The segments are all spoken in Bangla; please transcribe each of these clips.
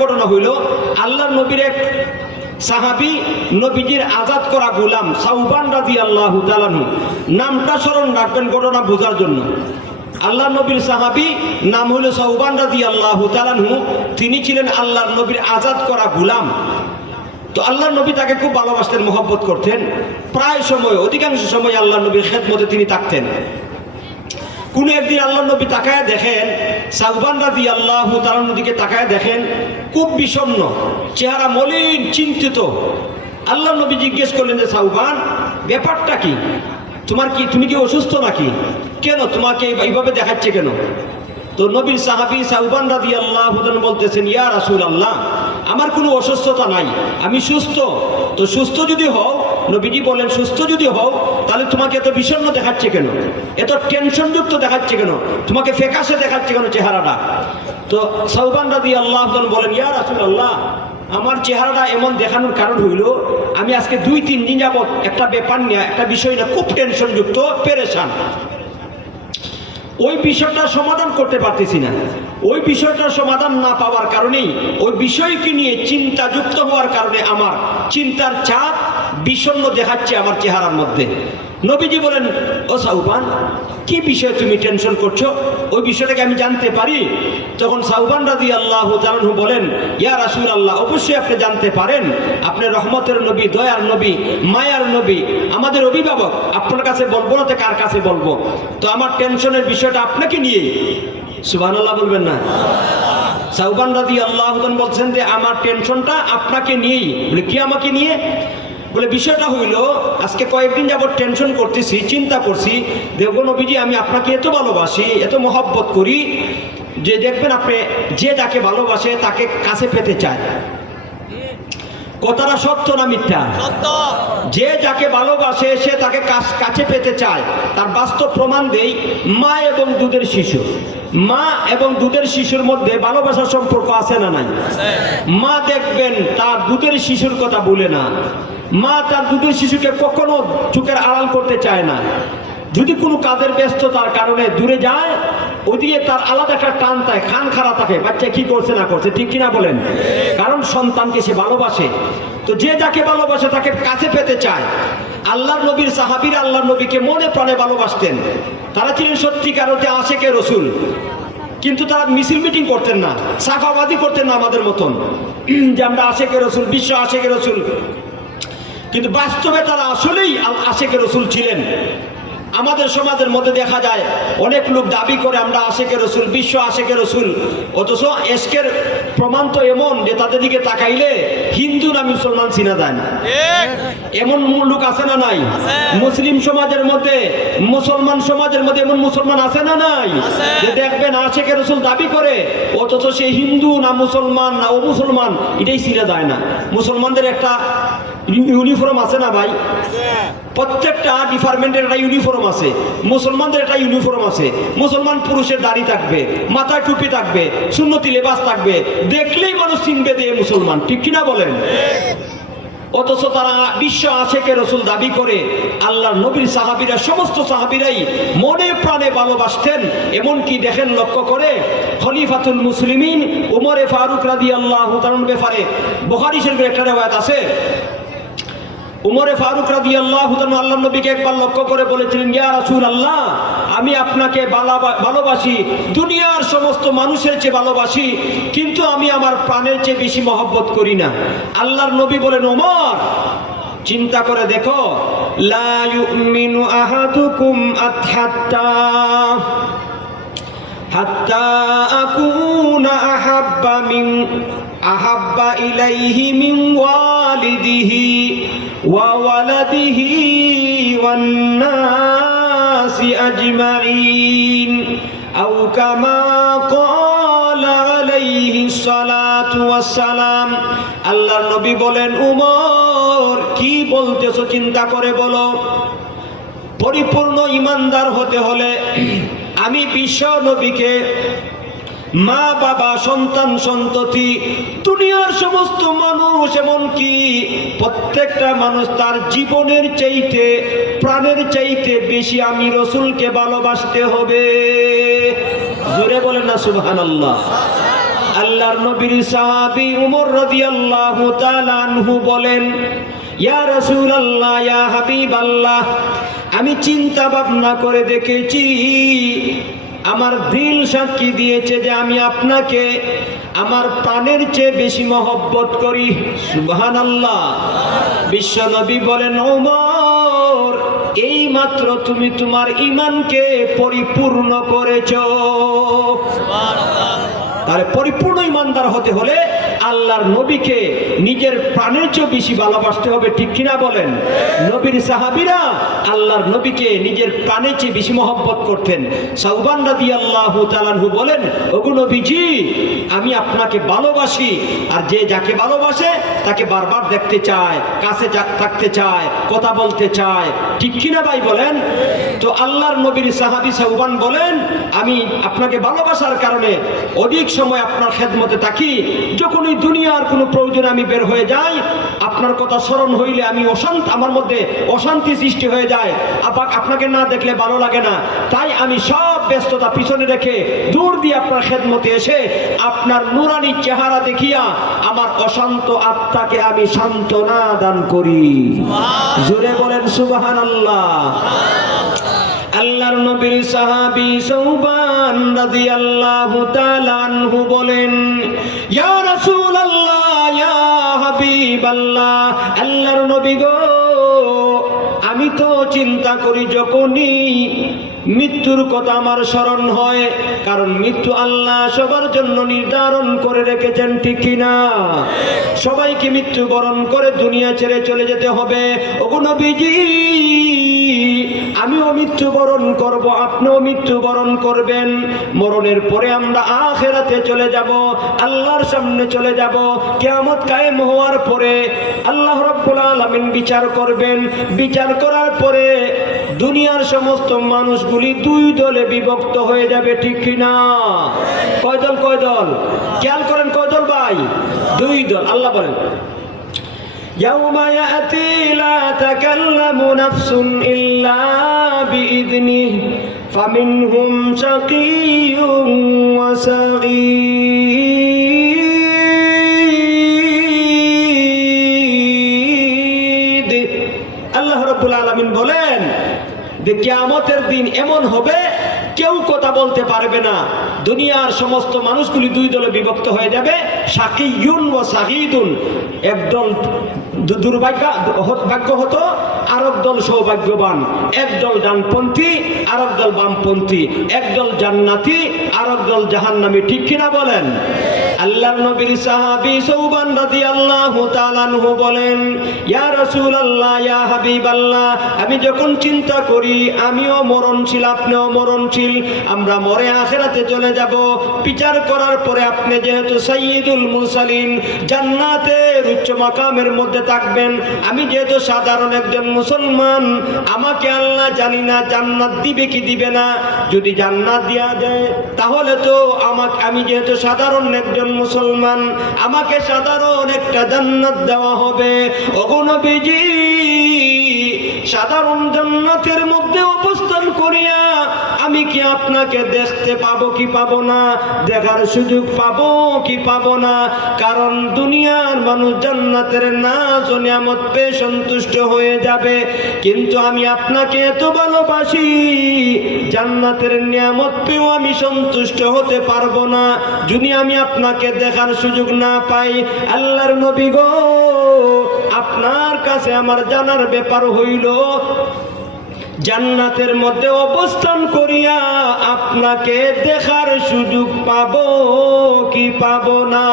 ঘটনা হইল আল্লাহর নবীর এক সাহাবী নবীজির আজাদ করা গোলাম সাউবান রাদিয়াল্লাহু তাআলা নামটা স্মরণ রাখবেন ঘটনা বোঝার জন্য। আল্লাহর নবীর সাহাবী নাম হলো সাউবান রাদিয়াল্লাহু তাআলা, তিনি ছিলেন আল্লাহর নবীর আজাদ করা গোলাম। তো আল্লাহর নবী তাকে খুব ভালোবাসতেন, মহব্বত করতেন। প্রায় সময় অধিকাংশ সময় আল্লাহর নবীর খেদমতে তিনি থাকতেন। কোনো একদিন আল্লাহর নবী তাকায় দেখেন সাউবান রাদিয়াল্লাহু তাআলার দিকে তাকায় দেখেন খুব বিষণ্ণ চেহারা, মলিন, চিন্তিত। আল্লাহর নবী জিজ্ঞেস করলেন যে সাউবান, ব্যাপারটা কি? তুমি কি অসুস্থ নাকি? কেন তোমাকে এইভাবে দেখাচ্ছে কেন? তো নবীর সাহাবী সাউবান রাদিয়াল্লাহু তাআলা বলতেছেন, ইয়া রাসূলুল্লাহ, আমার কোনো অসুস্থতা নাই, আমি সুস্থ। তো সুস্থ যদি হও, নবীজি বলেন, সুস্থ যদি হও তাহলে তোমাকে এত বিষণ্ণ দেখাচ্ছে কেন, এত টেনশনযুক্ত দেখাচ্ছে কেন, তোমাকে ফ্যাকাশে দেখাচ্ছে কেন চেহারাটা? তো সাউবান রাদিয়াল্লাহু তাআলা বলেন, ইয়া রাসূলুল্লাহ, আমার চেহারাটা এমন দেখানোর কারণ হইল আমি আজকে 2-3 দিন যাবত একটা ব্যাপার নিয়ে, একটা বিষয় না খুব টেনশনযুক্ত, পেরেশান। ওই বিষয়টা সমাধান করতে পারতেছি না। ওই বিষয়টার সমাধান না পাওয়ার কারণেই, ওই বিষয়কে নিয়ে চিন্তাযুক্ত হওয়ার কারণে আমার চিন্তার চাপ বিষণ্ণ দেখাচ্ছে আমার চেহারার মধ্যে। নবীজি বলেন, ও সাউবান, কি বিষয়ে তুমি টেনশন করছো? ওই বিষয়টাকে আমি জানতে পারি? তখন সাউবান রাদিয়াল্লাহু তাআলা বলেন, ইয়া রাসূলুল্লাহ, অবশ্যই আপনি জানতে পারেন। আপনি রহমতের নবী, দয়ার নবী, মায়ার নবী, আমাদের অভিভাবক। আপনার কাছে বলবো না তো কার কাছে বলবো? তো আমার টেনশনের বিষয়টা আপনাকে নিয়ে। সুবহানাল্লাহ বলবেন না? সাউবান রাদিয়াল্লাহু তাআলা বলছেন যে আমার টেনশনটা আপনাকে নিয়েই। বলে, কি আমাকে নিয়ে? বলে, বিষয়টা হইল আজকে কয়েকদিন যাবত টেনশন করতেছি, চিন্তা করছি, দেখবো নবীজি আমি আপনাকে এত ভালোবাসি, এত মহব্বত করি যে দেখবেন আপনি যে যাকে ভালোবাসে তাকে কাছে পেতে চায়। কথাটা সত্য না মিথ্যা? যে যাকে ভালোবাসে সে তাকে কাছে পেতে চায়। তার বাস্তব প্রমাণ দেই, মা এবং দুধের শিশু। মা এবং দুধের শিশুর মধ্যে ভালোবাসার সম্পর্ক আছে না নাই? মা দেখবেন তার দুধের শিশুর কথা ভুলে না। মা তার দুধের শিশুকে কখনো চোখের আড়াল করতে চায় না। যদি কোনো কাজের ব্যস্ততার কারণে দূরে যায়, ওদিকে তার আলাদা একটা টান থাকে, খান খারাপ থাকে, বাচ্চা কি করছে না করছে, ঠিক কিনা বলেন? কারণ সন্তানকে সে ভালোবাসে। তো যে যাকে ভালোবাসে তাকে কাছে পেতে চায়। আল্লাহর নবীর সাহাবীরা আল্লাহর নবীকে মনে প্রাণে ভালোবাসতেন। তারা ছিলেন সত্যিকার অর্থে আশেকে রসুল। কিন্তু তারা মিছিল মিটিং করতেন না, সাফাবাদী করতেন না আমাদের মতন যে আমরা আশেকে রসুল, বিশ্ব আশেকে রসুল। কিন্তু বাস্তবে তারা আসলেই আশেকে রসুল ছিলেন। আমাদের সমাজের মধ্যে দেখা যায় অনেক লোক দাবি করে আমরা আশেকে রসুল, বিশ্ব আশেকে রসুল, অথচ এশকের প্রমাণ তো এমন যে তাদের দিকে তাকাইলে হিন্দু না মুসলমান চিনা যায় না। এমন লোক আছে না নাই? মুসলিম সমাজের মধ্যে, মুসলমান সমাজের মধ্যে এমন মুসলমান আছে না নাই? যে দেখবেন আশেকে রসুল দাবি করে, অথচ সে হিন্দু না মুসলমান না ও মুসলমান এটাই চিনা যায় না। মুসলমানদের একটা ইউনিফর্ম আছে না ভাই? প্রত্যেকটা ডিপার্টমেন্টের একটা ইউনিফর্ম আছে। মুসলমানদের একটা ইউনিফর্ম আছে। মুসলমান পুরুষের দাড়ি থাকবে, মাথায় টুপি থাকবে, সুন্নতি লেবাস থাকবে, দেখলেই মানুষ চিনবে দিয়ে মুসলমান, ঠিক কিনা বলেন? অথচ তারা বিশ্ব আশেকে রসুল দাবি করে। আল্লাহর নবীর সাহাবীরা, সমস্ত সাহাবীরাই মনে প্রাণে ভালোবাসতেন। এমনকি দেখেন, লক্ষ্য করে খলিফাতুল মুসলিমিন ওমরে ফারুক রাদিয়াল্লাহু তাআলার ব্যাপারে বুখারী শরীফের একটা riwayat আছে। উমরে ফারুক রাদিয়াল্লাহু তাআলা আল্লাহর নবীকে একবার লক্ষ্য করে বলেছিলেন, ইয়া রাসূলুল্লাহ, আমি আপনাকে ভালোবাসি, দুনিয়ার সমস্ত মানুষের চেয়ে ভালোবাসি, কিন্তু আমি আমার প্রাণের চেয়ে বেশি মহব্বত করি না। আল্লাহর নবী বলেন, ওমর, চিন্তা করে দেখো, লা ইউমিনু আহাদুকুম হাত্তা আকুনা আহাব্বা ইলাইহি মিন ওয়ালিদিহি ওয়া ওয়ালাদিহি ওয়ান নাসি আজমাইন আও কামা ক্বালা আলাইহিস সালাতু ওয়াস সালাম। আল্লাহর নবী বলেন, উমর, কি বলতেছো? চিন্তা করে বলো। পরিপূর্ণ ঈমানদার হতে হলে আমি বিশ্ব নবীকে মা, বাবা, সন্তান, সন্ততি, দুনিয়ার সমস্ত মানুষ, এমনকি প্রত্যেকটা মানুষ তার জীবনের চাইতে, প্রাণের চাইতে বেশি আমি রসুলকে ভালোবাসতে হবে। জোরে বলেন না সুবহানাল্লাহ। আল্লাহর নবীর সাহাবী উমর রাদিয়াল্লাহু তাআলা আনহু বলেন, ইয়া রাসূলুল্লাহ, ইয়া হাবিবাল্লাহ, আমি চিন্তা ভাবনা করে দেখেছি, আমার দিল সাক্ষী দিয়েছে যে আমি আপনাকে আমার প্রাণের চেয়ে বেশি মহব্বত করি। সুবহানাল্লাহ। বিশ্ব নবী বলেন, ওমর, এই মাত্র তুমি তোমার ঈমানকে পরিপূর্ণ করেছো। সুবহানাল্লাহ। তাহলে পরিপূর্ণ ঈমানদার হতে হলে আল্লাহর নবীকে নিজের প্রাণের চেয়ে বেশি ভালোবাসতে হবে, ঠিক কিনা বলেন? নবীর সাহাবীরা আল্লাহর নবীকে নিজের প্রাণের চেয়ে বেশি মহব্বত করতেন। সাউবান রাদিয়াল্লাহু তাআলা আনহু বলেন, ওগো নবীজি, আমি আপনাকে ভালোবাসি, আর যে যাকে ভালোবাসে তাকে বারবার দেখতে চায়, কাছে থাকতে চায়, কথা বলতে চায়, ঠিক কিনা ভাই বলেন? তো আল্লাহর নবীর সাহাবী সাউবান বলেন, আমি আপনাকে ভালোবাসার কারণে অধিক সময় আপনার খেদমতে থাকি। যখন এই দুনিয়ার কোনো প্রয়োজনে আমি বের হয়ে যাই, আপনার কথা স্মরণ হইলে আমি আমার মধ্যে অশান্তি সৃষ্টি হয়ে যায়, আপনাকে না দেখলে ভালো লাগে না। তাই আমি সব ব্যস্ততা পিছনে রেখে দূর দিয়ে আপনার খেদমতে এসে আপনার নুরানি চেহারা দেখিয়া আমার অশান্ত আত্মাকে আমি সান্ত্বনা দান করি। জোরে বলেন সুবহানাল্লাহ। আল্লাহর নবীর সাহাবী সাউবান রাদিয়াল্লাহু তাআলা আনহু বলেন, ইয়া রাসূলুল্লাহ, ইয়া হাবিবাল্লাহ, আল্লাহর নবী গো, আমি তো চিন্তা করি যখনই মৃত্যুর কথা আমার স্মরণ হয়, কারণ মৃত্যু আল্লাহ সবার জন্য নির্ধারণ করে রেখেছেন, ঠিক কিনা? সবাইকে মৃত্যুবরণ করে দুনিয়া ছেড়ে চলে যেতে হবে। ওগো নবীজি, আমিও মৃত্যুবরণ করব, আপনিও মৃত্যুবরণ করবেন। মরণের পরে আমরা আখিরাতে চলে যাব, আল্লাহর সামনে চলে যাব। কিয়ামত কায়েম হওয়ার পরে আল্লাহ রাব্বুল আলামিন বিচার করবেন। বিচার করার পরে দুনিয়ার সমস্ত মানুষগুলি দুই দলে বিভক্ত হয়ে যাবে, ঠিক কিনা? কয় দল? কয় দল? খেয়াল করেন, কয় দল ভাই? দুই দল। আল্লাহ বলেন, يوم يأتي لا تكلم نفس إلا بإذنه فمنهم شقي وسعيد। আল্লাহ রাব্বুল আলামিন বলেন যে কিয়ামতের দিন এমন হবে কেউ কথা বলতে পারবে না। দুনিয়ার সমস্ত মানুষগুলি দুই দলে বিভক্ত হয়ে যাবে, শাকিয়ুন ওয়া সাঈদুন। একদল দুর্ভাগ্য হতো, আরেক দল সৌভাগ্যবান। একদল ডানপন্থী, আরেক দল বামপন্থী। একদল জান্নাতি, আরেক দল জাহান্নামী, ঠিক কিনা বলেন? আল্লাহর নবীর সাহাবী সাউবান রাদিয়াল্লাহু তাআলা আনহু বলেন, ইয়া রাসূলুল্লাহ, ইয়া হাবিবাল্লাহ, আমি যখন চিন্তা করি আমিও মরণশীল, আপনিও মরণশীল, আমরা মরে আখিরাতে চলে যাব। বিচার করার পরে আপনি যেহেতু সাইয়্যিদুল মুরসালিন, জান্নাতের উচ্চ মাকামের মধ্যে থাকবেন, আমি যেহেতু সাধারণ একজন মুসলমান, আমাকে আল্লাহ জানি না জান্নাত দিবে কি দিবে না। যদি জান্নাত দেয়া দেয় তাহলে তো আমি যেহেতু সাধারণ একজন মুসলমান, আমাকে সাধারণ একটা জান্নাত দেওয়া হবে। ওগো নবীজি, সাধারণ জান্নাতের মধ্যে অবস্থান করিয়া আমি কি আপনাকে দেখতে পাবো কি পাবো না? দেখার সুযোগ পাবো কি পাবো না? কারণ দুনিয়ার মানুষ জান্নাতের নাজ ও নিয়ামত পেয়ে সন্তুষ্ট হয়ে যাবে, কিন্তু আমি আপনাকে এত ভালোবাসি, জান্নাতের নিয়ামত পেয়েও আমি সন্তুষ্ট হতে পারবো না যদি আমি আপনাকে দেখার সুযোগ না পাই। আল্লাহর নবী গো, আপনার কাছে আমার জানার ব্যাপার হইল, জান্নাতের মধ্যে অবস্থান করিয়া আপনাকে দেখার সুযোগ পাবো কি পাবো না?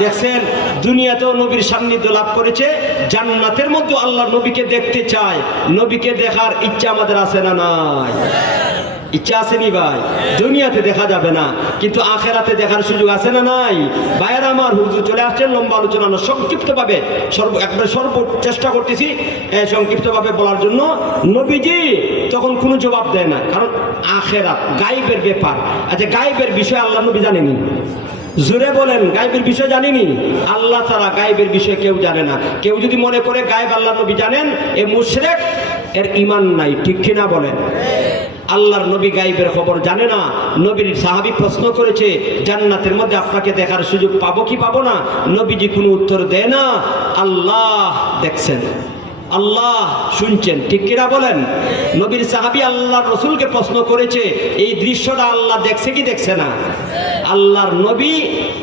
দেখছেন, দুনিয়াতেও নবীর সান্নিধ্য লাভ করেছে, জান্নাতের মধ্যে আল্লাহ নবীকে দেখতে চায়। নবীকে দেখার ইচ্ছা আমাদের আছে না নাই? ইচ্ছা আছে নি ভাই? দুনিয়াতে দেখা যাবে না, কিন্তু আখেরাতে দেখার সুযোগ আছে না নাই? ভাইয়েরা আমার, হুজুর চলে আসছেন, লম্বা আলোচনা না, সংক্ষিপ্তভাবে চেষ্টা করতেছি সংক্ষিপ্তভাবে বলার জন্য। নবীজি তখন কোনো জবাব দেয় না, কারণ আখেরাত গায়েবের ব্যাপার। আচ্ছা, গায়েবের বিষয় আল্লাহ নবী জানেনি? জোরে বলেন, গায়েবের বিষয় জানেনি? আল্লাহ ছাড়া গায়েবের বিষয় কেউ জানে না। কেউ যদি মনে করে গায়েব আল্লাহ নবী জানেন, এ মুশরিক, এর ঈমান নাই, ঠিক কিনা বলেন? আল্লাহর নবী গাইবের খবর জানে না। নবীর সাহাবী প্রশ্ন করেছে, জান্নাতের মধ্যে আপনাকে দেখার সুযোগ পাবো কি পাবো না? নবীজি কোনো উত্তর দেয় না। আল্লাহ দেখছেন, আল্লাহ শুনছেন, ঠিক কিনা বলেন? নবীর সাহাবী আল্লাহর রাসূলকে প্রশ্ন করেছে, এই দৃশ্যটা আল্লাহ দেখছে কি দেখছে না? আল্লাহর নবী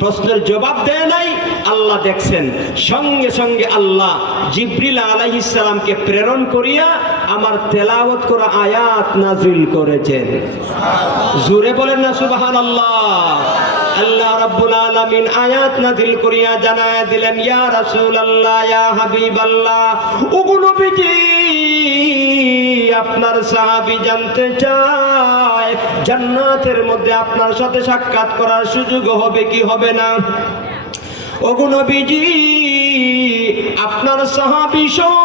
প্রশ্নের জবাব দেয় নাই, আল্লাহ দেখছেন। সঙ্গে সঙ্গে আল্লাহ জিবরিল আলাইহিস সালামকে প্রেরণ করিয়া আমার তেলাওয়াত করা আয়াত নাযিল করেছেন। জোরে বলেন না সুবহানাল্লাহ। আল্লাহ রাব্বুল আলামিন আয়াত নাযিল করিয়া জানায় দিলেন, ইয়া রাসূলুল্লাহ, ইয়া হাবিবাল্লাহ, ওগো নবীজি, আপনার সাহাবী জানতে চায় জান্নাতের মধ্যে আপনার সাথে সাক্ষাৎ করার সুযোগ হবে কি হবে না? ওগো নবীজি, আপনার সাহাবী সহ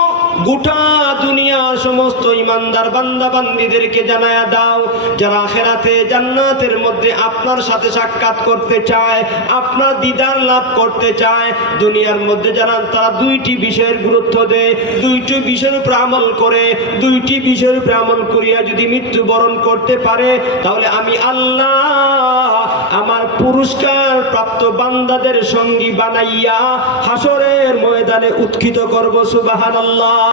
গোটা দুনিয়ার সমস্ত ইমানদার বান্দা বান্দীদেরকে জানায়া দাও, যারা আখিরাতে জান্নাতের মধ্যে আপনার সাথে সাক্ষাৎ করতে চায়, আপনার দিদার লাভ করতে চায়, দুনিয়ার মধ্যে যারা তারা দুইটি বিষয়ের গুরুত্ব দেয়, দুইটি বিষয়ের উপর আমল করে, দুইটি বিষয়ের উপর আমল করিয়া যদি মৃত্যুবরণ করতে পারে, তাহলে আমি আল্লাহ আমার পুরস্কার প্রাপ্ত বান্দাদের সঙ্গী বানাইয়া হাসরের ময়দানে উৎক্ষিত করব। সুবহানাল্লাহ।